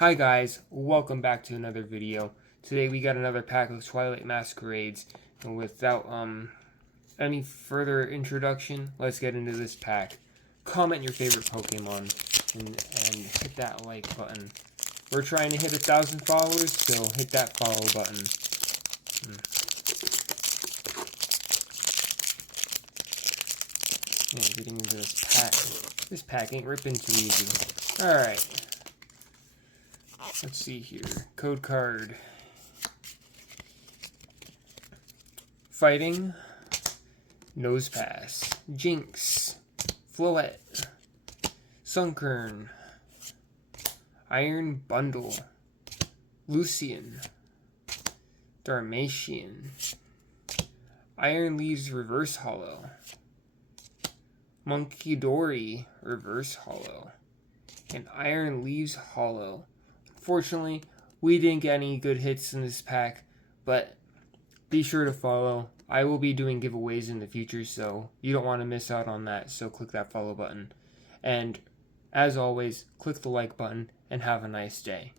Hi guys, welcome back to another video. Today we got another pack of Twilight Masquerades, and without any further introduction, let's get into this pack. Comment your favorite Pokemon and hit that like button. We're trying to hit 1,000 followers, so hit that follow button. Man, getting into this pack. This pack ain't ripping too easy. Alright. Let's see here. Code card. Fighting. Nosepass. Jinx. Floette. Sunkern. Iron Bundle. Lucian. Darmatian. Iron Leaves Reverse Hollow. Munkidori Reverse Hollow. And Iron Leaves Hollow. Unfortunately, we didn't get any good hits in this pack, but be sure to follow. I will be doing giveaways in the future, so you don't want to miss out on that, so click that follow button. And as always, click the like button and have a nice day.